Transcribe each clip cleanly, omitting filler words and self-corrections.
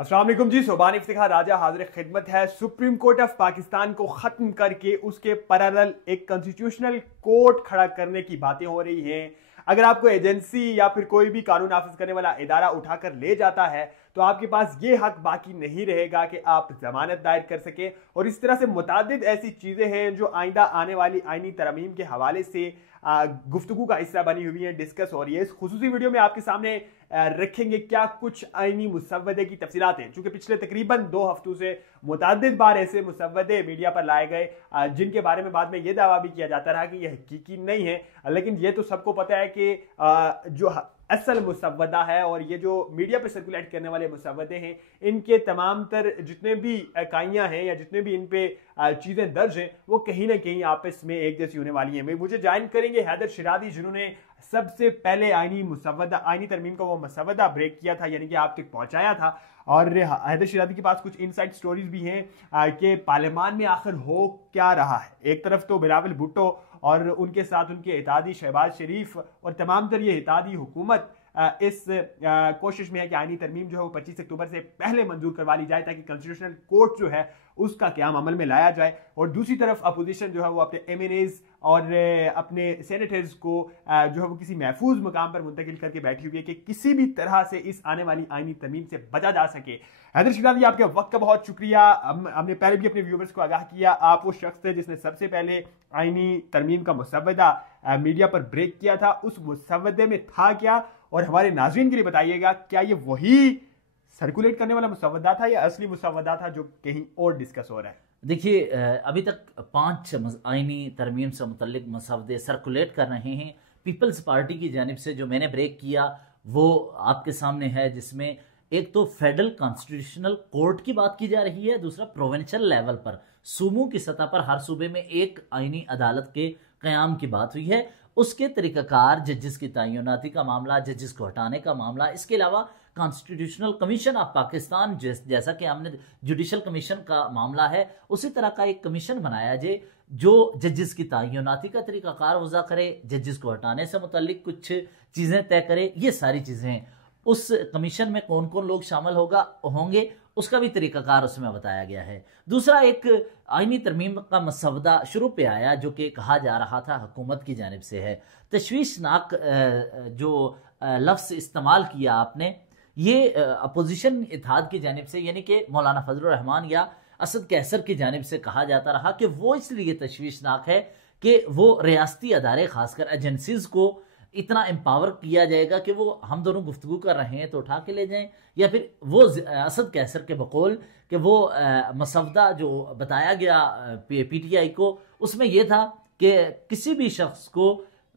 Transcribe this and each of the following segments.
अस्सलाम वालेकुम जी। सोबान इफ्तिखार राजा हाजिर खिदमत है। सुप्रीम कोर्ट ऑफ पाकिस्तान को खत्म करके उसके पैरेलल एक कॉन्स्टिट्यूशनल कोर्ट खड़ा करने की बातें हो रही हैं। अगर आपको एजेंसी या फिर कोई भी कानून नाफिज करने वाला इदारा उठाकर ले जाता है तो आपके पास ये हक बाकी नहीं रहेगा कि आप जमानत दायर कर सके। और इस तरह से मुतादिद ऐसी चीजें हैं जो आइंदा आने वाली आईनी तरमीम के हवाले से गुफ्तगू का हिस्सा बनी हुई है, डिस्कस हो रही है। इस खुसूसी वीडियो में आपके सामने रखेंगे क्या कुछ आईनी मुसव्वदे की तफसीलात हैं। चूंकि पिछले तकरीबन 2 हफ्तों से मुतादिद बार ऐसे मुसव्वदे मीडिया पर लाए गए जिनके बारे में बाद में यह दावा भी किया जाता रहा कि यह हकीकी नहीं है, लेकिन यह तो सबको पता है कि जो असल मुसव्वदा है और ये जो मीडिया पर सर्कुलेट करने वाले मुसव्वदे हैं, इनके तमाम तर जितने भी इकाइयां हैं या जितने भी इन पे चीजें दर्ज हैं वो कहीं ना कहीं आपस में एक जैसी होने वाली हैं। मुझे ज्वाइन करेंगे हैदर शिरादी, जिन्होंने सबसे पहले आईनी तरमीम का वो मसवदा ब्रेक किया था, यानी कि आप तक पहुंचाया था। और हैदर शिरादी के पास कुछ इनसाइड स्टोरीज भी हैं कि पार्लियामान में आखिर हो क्या रहा है। एक तरफ तो बिलावल भुट्टो और उनके साथ उनके इत्तेहादी शहबाज शरीफ और तमाम तर ये इत्तेहादी हुकूमत इस कोशिश में है कि आईनी तरमीम जो है वो 25 अक्टूबर से पहले मंजूर करवा ली जाए ताकि कॉन्स्टिट्यूशनल कोर्ट जो है उसका क़याम अमल में लाया जाए। और दूसरी तरफ अपोजिशन जो है वो अपने एमएनएज और अपने सेनेटर्स को जो है वो किसी महफूज मकाम पर मुंतकिल करके बैठी हुई है कि किसी भी तरह से इस आने वाली आईनी तरमीम से बचा जा सके। हैदर शिरादी, आपके वक्त का बहुत शुक्रिया। हमने पहले भी अपने व्यूवर्स को आगाह किया, आप वो शख्स थे जिसने सबसे पहले आईनी तरमीम का मुसव्वदा मीडिया पर ब्रेक किया था। उस मुसव्वदे में था क्या, और हमारे नाज़रीन के लिए बताइएगा क्या ये वही सर्कुलेट करने वाला मुसव्वदा था या असली मुसव्वदा था जो कहीं और डिस्कस हो रहा है। देखिए, अभी तक 5 आईनी तरमीम से मुतल्लिक मसवदे सर्कुलेट कर रहे हैं पीपल्स पार्टी की जानिब से। जो मैंने ब्रेक किया वो आपके सामने है, जिसमें एक तो फेडरल कॉन्स्टिट्यूशनल कोर्ट की बात की जा रही है, दूसरा प्रोविंशियल लेवल पर सूबों की सतह पर हर सूबे में एक आईनी अदालत के क़याम की बात हुई है। उसके तरीक़ाकार, जजेस की तैनाती का मामला, जजेस को हटाने का मामला, इसके अलावा कॉन्स्टिट्यूशनल कमीशन ऑफ पाकिस्तान जैसा कि हमने जुडिशल कमीशन का मामला है, उसी तरह का एक कमीशन बनाया जाए जो जजेस की तैनाती का तरीक़ाकार वज़ा करे, जजेस को हटाने से मुतल्लिक कुछ चीज़ें तय करे। ये सारी चीज़ें उस कमीशन में कौन कौन लोग शामिल होंगे उसका भी तरीकाकार उसमें बताया गया है। दूसरा, एक आईनी तरमीम का मसवदा शुरू पे आया जो कि कहा जा रहा था हुकूमत की जानिब से है। तशवीशनाक जो लफ्ज़ इस्तेमाल किया आपने, ये अपोजिशन इत्तेहाद की जानिब से, यानी कि मौलाना फजलुर रहमान या असद कैसर की जानिब से कहा जाता रहा कि वो इसलिए तशवीशनाक है कि वो रियासती अदारे खासकर एजेंसीज को इतना एम्पावर किया जाएगा कि वो हम दोनों गुफ्तगू कर रहे हैं तो उठा के ले जाएं, या फिर वो असद कैसर के बकौल कि वो मसवदा जो बताया गया पीटीआई को, उसमें यह था कि किसी भी शख्स को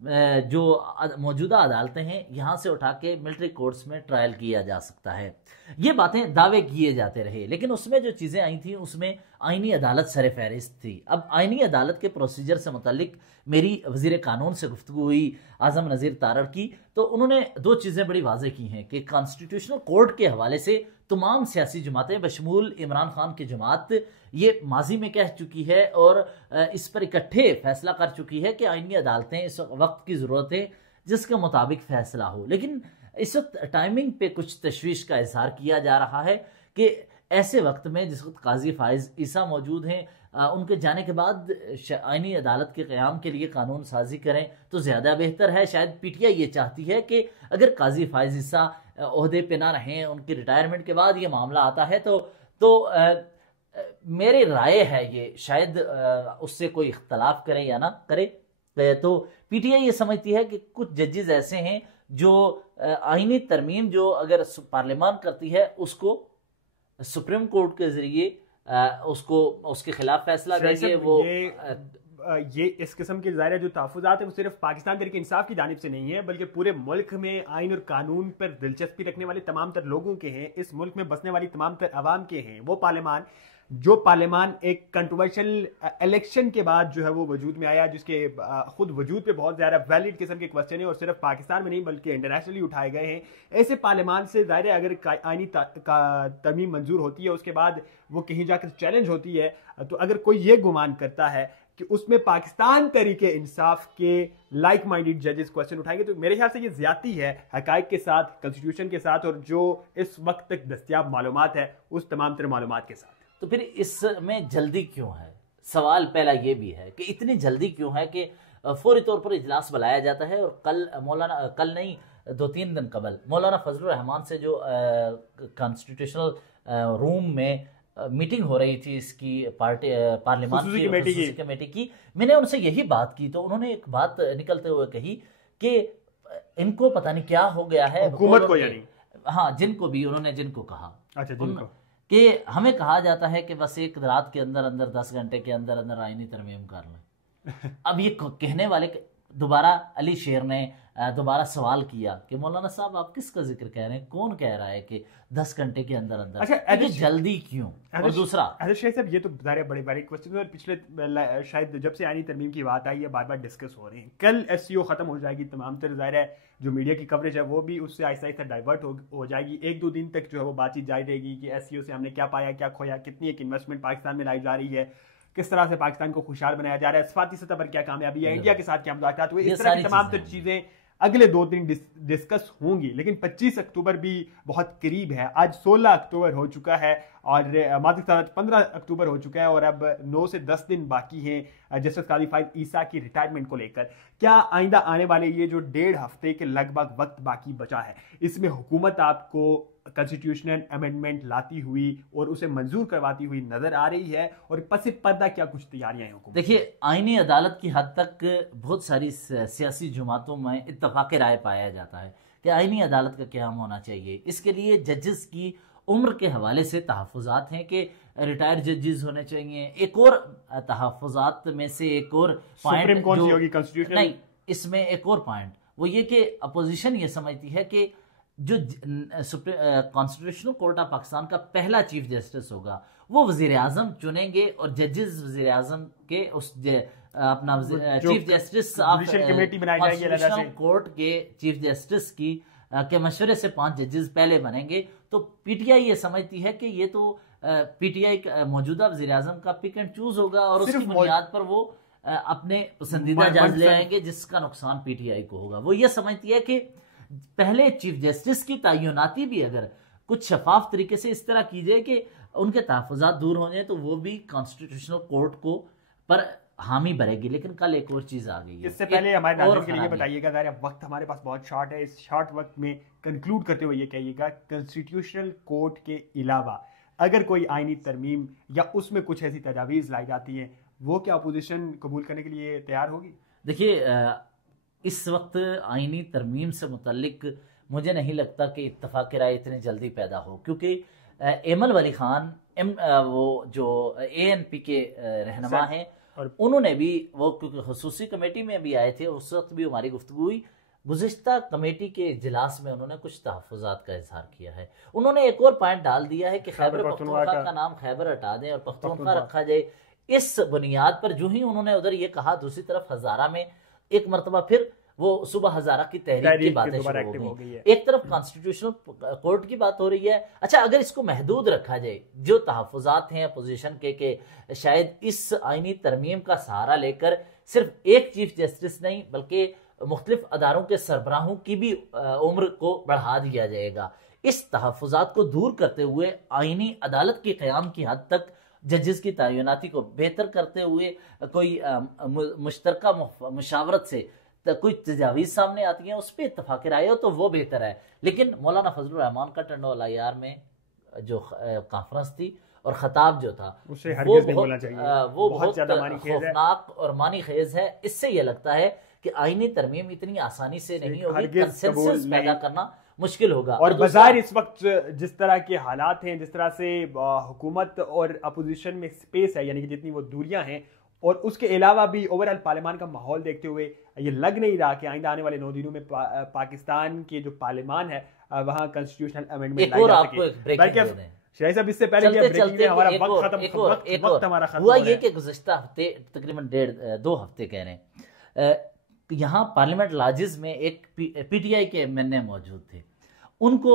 जो मौजूदा अदालतें हैं यहाँ से उठा के मिलिट्री कोर्ट्स में ट्रायल किया जा सकता है। ये बातें दावे किए जाते रहे, लेकिन उसमें जो चीज़ें आई थी उसमें आईनी अदालत सर फहरिस्त थी। अब आईनी अदालत के प्रोसीजर से मुतल्लिक मेरी वज़ीर कानून से गुफ्तगू हुई आज़म नज़ीर तारड़ की, तो उन्होंने 2 चीज़ें बड़ी वाज़ेह की हैं कि कॉन्स्टिट्यूशनल कोर्ट के हवाले से तमाम सियासी जमातें बशमूल इमरान खान की जमात ये माजी में कह चुकी है और इस पर इकट्ठे फैसला कर चुकी है कि आईनी अदालतें इस वक्त की ज़रूरत है जिसके मुताबिक फैसला हो। लेकिन इस वक्त टाइमिंग पे कुछ तशवीश का इजहार किया जा रहा है कि ऐसे वक्त में जिस वक्त काजी फाइज ईसा मौजूद हैं, उनके जाने के बाद आईनी अदालत के क़याम के लिए कानून साजी करें तो ज़्यादा बेहतर है। शायद पीटीआई ये चाहती है कि अगर काजी फाइज ईसा ओहदे पे ना रहें, उनकी रिटायरमेंट के बाद ये मामला आता है तो मेरी राय है ये शायद उससे कोई इख्तलाफ करे या ना करे, तो पीटीआई ये समझती है कि कुछ जजेस ऐसे हैं जो आईनी तरमीम जो अगर पार्लियामान करती है उसको सुप्रीम कोर्ट के जरिए उसको उसके खिलाफ फैसला देंगे। वो ये इस किस्म के ज़ाहिर जो तहफ़्फ़ुज़ात है वो सिर्फ पाकिस्तान तहरीक इंसाफ की जानिब से नहीं है, बल्कि पूरे मुल्क में आइन और कानून पर दिलचस्पी रखने वाले तमाम तर लोगों के हैं, इस मुल्क में बसने वाली तमाम तर अवाम के हैं। वो पार्लियामान एक कंट्रोवर्शियल इलेक्शन के बाद जो है वो वजूद में आया, जिसके खुद वजूद पे बहुत ज़्यादा वैलिड किस्म के क्वेश्चन है और सिर्फ पाकिस्तान में नहीं बल्कि इंटरनेशनली उठाए गए हैं। ऐसे पार्लियामान से ज़ाहिर है अगर आईनी तरमीम मंजूर होती है उसके बाद वो कहीं जाकर चैलेंज होती है, तो अगर कोई ये गुमान करता है कि उसमें पाकिस्तान तरीके इंसाफ के लाइक माइंडेड जजेस क्वेश्चन उठाएंगे, तो मेरे ख्याल से ये ज्यादती है हकाइक के साथ, कॉन्स्टिट्यूशन के साथ और जो इस वक्त तक दस्तयाब मालूमात है उस तमाम तरह मालूमात के साथ। तो फिर इसमें जल्दी क्यों है? सवाल पहला ये भी है कि इतनी जल्दी क्यों है कि फौरी तौर पर इजलास बुलाया जाता है और कल नहीं 2-3 दिन कबल मौलाना फजलुर रहमान से जो कॉन्स्टिट्यूशनल रूम में मीटिंग हो रही थी इसकी पार्लियामेंट की कमेटी की, मैंने उनसे यही बात की तो उन्होंने एक बात निकलते हुए कही कि इनको पता नहीं क्या हो गया है हुकूमत को, यानी हाँ जिनको कहा, अच्छा जिनको कि हमें कहा जाता है कि बस एक रात के अंदर अंदर 10 घंटे के अंदर अंदर आईनी तरमीम कर लें। अब ये कहने वाले दोबारा अली शेर ने दोबारा सवाल किया कि मौलाना साहब आप किसका जिक्र कह रहे हैं, कौन कह रहा है कि 10 घंटे के अंदर अंदर, अच्छा ये जल्दी क्यों? और दूसरा शेख साहब, ये तो ज़ाहिर बड़े बड़े क्वेश्चन है, पिछले शायद जब से आईनी तरमीम की बात आई है बार बार डिस्कस हो रही है। कल SCO खत्म हो जाएगी, तमाम तरह ज़ाहिर है जो मीडिया की कवरेज है वो भी उससे आहिस्ता आहिस्ता डाइवर्ट हो जाएगी। 1-2 दिन तक जो है वो बातचीत जारी रहेगी कि SCO से हमने क्या पाया, क्या खोया, कितनी एक इन्वेस्टमेंट पाकिस्तान में लाई जा रही है, किस तरह से पाकिस्तान को खुशहाल बनाया जा रहा है, सफारती सतह पर क्या कामयाबी है, इंडिया के साथ क्या मुलाकात हुई, इस तरह की तमाम तर चीजें अगले 2 दिन डिस्कस होंगी। लेकिन 25 अक्टूबर भी बहुत करीब है। आज 16 अक्टूबर हो चुका है और मात्र 15 अक्टूबर हो चुका है और अब 9 से 10 दिन बाकी हैं जस्टिस काजी फाइज ईसा की रिटायरमेंट को लेकर। क्या आइंदा आने वाले ये जो 1.5 हफ्ते के लगभग वक्त बाकी बचा है, इसमें हुकूमत आपको कॉन्स्टिट्यूशनल अमेंडमेंट लाती हुई और उसे मंजूर करवाती हुई नजर आ रही है, और पसे पर्दा क्या कुछ तैयारियां हैं हुकूमत? देखिए, आईनी अदालत की हद तक बहुत सारी सियासी जमातों में इत्तफाक राय पाया जाता है कि आईनी अदालत का क्या होना चाहिए। इसके लिए जजेस की उम्र के हवाले से तहफ़्फ़ुज़ात हैं कि रिटायर्ड जजेस होने चाहिए। एक और तहफ़्फ़ुज़ात में से एक और पॉइंट कौन सी होगी? कॉन्स्टिट्यूशन नहीं, इसमें एक और पॉइंट वो ये कि अपोजिशन ये समझती है कि जो कॉन्स्टिट्यूशनल कोर्ट ऑफ पाकिस्तान का पहला चीफ जस्टिस होगा वो वजीर आजम चुनेंगे और जजेस वजीर आजम के उस अपना चीफ जस्टिस कमेटी बनाई जाएगी कॉन्स्टिट्यूशनल कोर्ट के चीफ जस्टिस की के मशवरे से 5 जजेस पहले बनेंगे। तो पीटीआई ये समझती है कि ये तो पीटीआई मौजूदा वजीर आजम का पिक एंड चूज होगा और उसकी बुनियाद पर वो अपने पसंदीदा जज ले आएंगे जिसका नुकसान पीटीआई को होगा। वो ये समझती है कि पहले चीफ जस्टिस की तैनाती भी अगर कुछ शफाफ तरीके से इस तरह की जाए कि उनके तहफ़्फ़ुज़ात दूर हो जाए तो वो भी कॉन्स्टिट्यूशनल कोर्ट को पर हामी भरेगी। लेकिन कल एक और चीज आ गई है। इससे पहले हमारे नाज़रीन के लिए बताइएगा, वक्त हमारे पास बहुत शॉर्ट है, इस शॉर्ट वक्त में कंक्लूड करते हुए ये कहिएगा, कॉन्स्टिट्यूशनल कोर्ट के अलावा अगर कोई आईनी तरमीम या उसमें कुछ ऐसी तजावीज़ लाई जाती हैं वो क्या अपोजिशन कबूल करने के लिए तैयार होगी? देखिए, इस वक्त आईनी तरमीम से मुतल्लिक मुझे नहीं लगता कि इत्तफाक राय इतनी जल्दी पैदा हो, क्योंकि एमल वली खान वो जो ANP के रहनुमा हैं और उन्होंने भी वो क्योंकि खसूसी कमेटी में भी आए थे, उस वक्त भी हमारी गुफ्तगू हुई। गुज़िश्ता कमेटी के इजलास में उन्होंने कुछ तहफ़्फ़ुज़ात का इजहार किया है। उन्होंने एक और पॉइंट डाल दिया है कि खैबर पख्तूनख्वा का नाम खैबर हटा दें और पख्तूनख्वा रखा जाए। इस बुनियाद पर जो ही उन्होंने उधर ये कहा, दूसरी तरफ हज़ारा में एक मरतबा फिर वो सुबह हज़ारा की तहरीक की बातें शुरू हो गई। एक तरफ कॉन्स्टिट्यूशनल कोर्ट की बात हो रही है। अच्छा, अगर इसको महदूद रखा जाए, जो तहफ़्फ़ुज़ात हैं अपोजिशन के शायद इस आईनी तरमीम का सहारा लेकर सिर्फ एक चीफ जस्टिस नहीं बल्कि मुख्तलिफ अदारों के सरबराहों की भी उम्र को बढ़ा दिया जाएगा। इस तहफ़्फ़ुज़ात को दूर करते हुए आईनी अदालत के क़याम की हद तक जजेस की तैनाती को बेहतर करते हुए कोई मुश्तरका मुशावरत से कोई तजावीज़ सामने आती हैं, उस पर इत्तफाक राय हो तो वो बेहतर है। लेकिन मौलाना फजलुर रहमान का टंडोल IR में जो कॉन्फ्रेंस थी और खताब जो था वो बहुत खौफनाक और मानी खेज है। इससे ये लगता है कि आईनी तरमीम इतनी आसानी से नहीं होगी, कंसेंसस पैदा करना मुश्किल होगा। और बाजार इस वक्त जिस तरह के हालात हैं, जिस तरह से हुकूमत और अपोजिशन में स्पेस है, यानी कि जितनी वो दूरियां हैं, और उसके अलावा भी ओवरऑल पार्लियामान का माहौल देखते हुए ये लग नहीं रहा कि आइंदा आने वाले 9 दिनों में पाकिस्तान के जो पार्लियामान है वहां कॉन्स्टिट्यूशनल अमेंडमेंट लाई जा सके। शायद साहब इससे पहले हमारा वक्त खत्म हुआ ये कि गुज़िश्ता हफ्ते तकरीबन 1.5-2 हफ्ते कह रहे हैं, यहाँ पार्लियामेंट लॉजेस में एक PTI के MNA मौजूद थे। उनको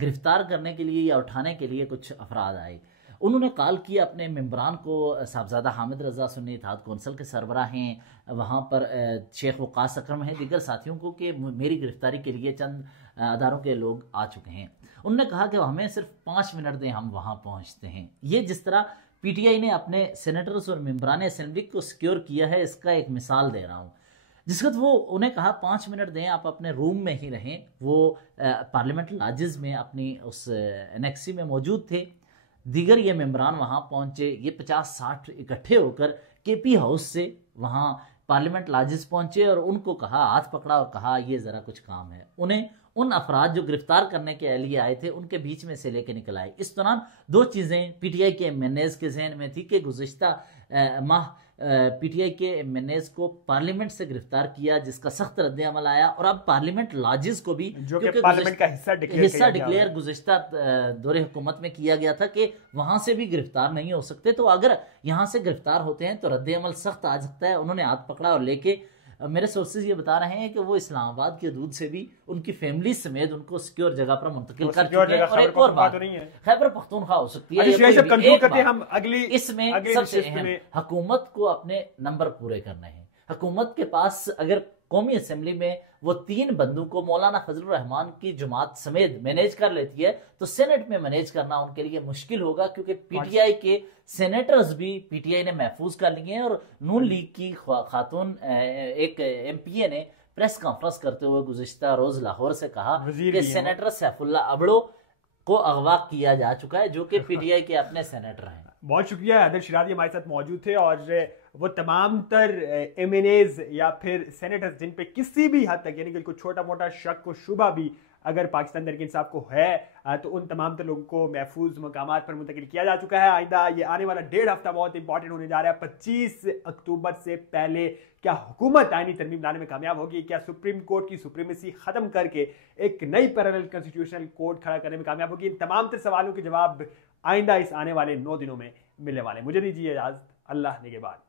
गिरफ्तार करने के लिए या उठाने के लिए कुछ अफराद आए। उन्होंने कॉल किया अपने मेंबरान को, साहबजादा हामिद रजा सुन्नी इत्तेहाद कौंसिल के सरबराह हैं, वहाँ पर शेख वकास अकरम हैं, दीगर साथियों को कि मेरी गिरफ्तारी के लिए चंद अदारों के लोग आ चुके हैं। उन्होंने कहा कि हमें सिर्फ 5 मिनट दें, हम वहाँ पहुँचते हैं। ये जिस तरह पीटीआई ने अपने सेनेटर्स और मेंबरान असेंबली को सिक्योर किया है, इसका एक मिसाल दे रहा हूँ। जिस वक्त वो उन्हें कहा 5 मिनट दें, आप अपने रूम में ही रहें, वो पार्लियामेंट लॉजेस में अपनी उस एनेक्सी में मौजूद थे। दीगर ये मेंबरान वहाँ पहुँचे, ये 50-60 इकट्ठे होकर केपी हाउस से वहाँ पार्लियामेंट लॉजेस पहुँचे और उनको कहा, हाथ पकड़ा और कहा ये ज़रा कुछ काम है। उन्हें उन अफराद जो गिरफ्तार करने के लिए आए थे उनके बीच में से लेके निकल आए। इस दौरान 2 चीज़ें पीटीआई के एमएनएज के जहन में थी कि गुज़िश्ता माह पीटीआई के एमएनएज को पार्लियामेंट से गिरफ्तार किया, जिसका सख्त रद्द-ए-अमल आया, और अब पार्लियामेंट लॉजेस को भी जो कि पार्लियामेंट का हिस्सा डिक्लेयर गुज़िश्ता दौरे हुकूमत में किया गया था कि वहां से भी गिरफ्तार नहीं हो सकते, तो अगर यहां से गिरफ्तार होते हैं तो रद्द-ए-अमल सख्त आ सकता है। उन्होंने हाथ पकड़ा और लेके, मेरे सोर्सेज ये बता रहे हैं कि वो इस्लामाबाद की हदूद से भी उनकी फैमिली समेत उनको सिक्योर जगह पर मुंतकिल कर चुके हैं। और एक और बात, खैबर पख्तूनख्वा हो सकती है। हम अगली इसमें सबसे अहम, हुकूमत को अपने नंबर पूरे करने हैं। हुकूमत के पास अगर कौमी असेंबली में वो 3 बंदों को मौलाना फजलुर रहमान की जमात समेत मैनेज कर लेती है, तो सेनेट में मैनेज करना उनके लिए मुश्किल होगा, क्योंकि पीटीआई के सेनेटर्स भी पीटीआई ने महफूज कर लिए हैं। और नून लीग की खातून एक एमपीए ने प्रेस कॉन्फ्रेंस करते हुए गुज़िश्ता रोज लाहौर से कहा कि सेनेटर सैफुल्ला अबड़ो को अगवा किया जा चुका है, जो कि पीटीआई के अपने सेनेटर हैं। बहुत शुक्रिया, हैदर शिराजी हमारे साथ मौजूद थे, और वो तमाम तर एमएनएज या फिर सेनेटर्स जिन पे किसी भी हद तक यानी कि कोई छोटा मोटा शक को शुबा भी अगर पाकिस्तान तहरीक इंसाफ को है, तो उन तमाम तर लोगों को महफूज मकामात पर मुंतकिल किया जा चुका है। आइंदा ये आने वाला 1.5 हफ्ता बहुत इंपॉर्टेंट होने जा रहा है। 25 अक्टूबर से पहले क्या हुकूमत आईनी तरमीम लाने में कामयाब होगी? क्या सुप्रीम कोर्ट की सुप्रीमेसी खत्म करके एक नई पैरेलल कॉन्स्टिट्यूशनल कोर्ट खड़ा करने में कामयाब होगी? इन तमाम तर सवालों के जवाब आइंदा इस आने वाले 9 दिनों में मिलने वाले। मुझे दीजिए इजाज़त, अल्लाह निगहबान।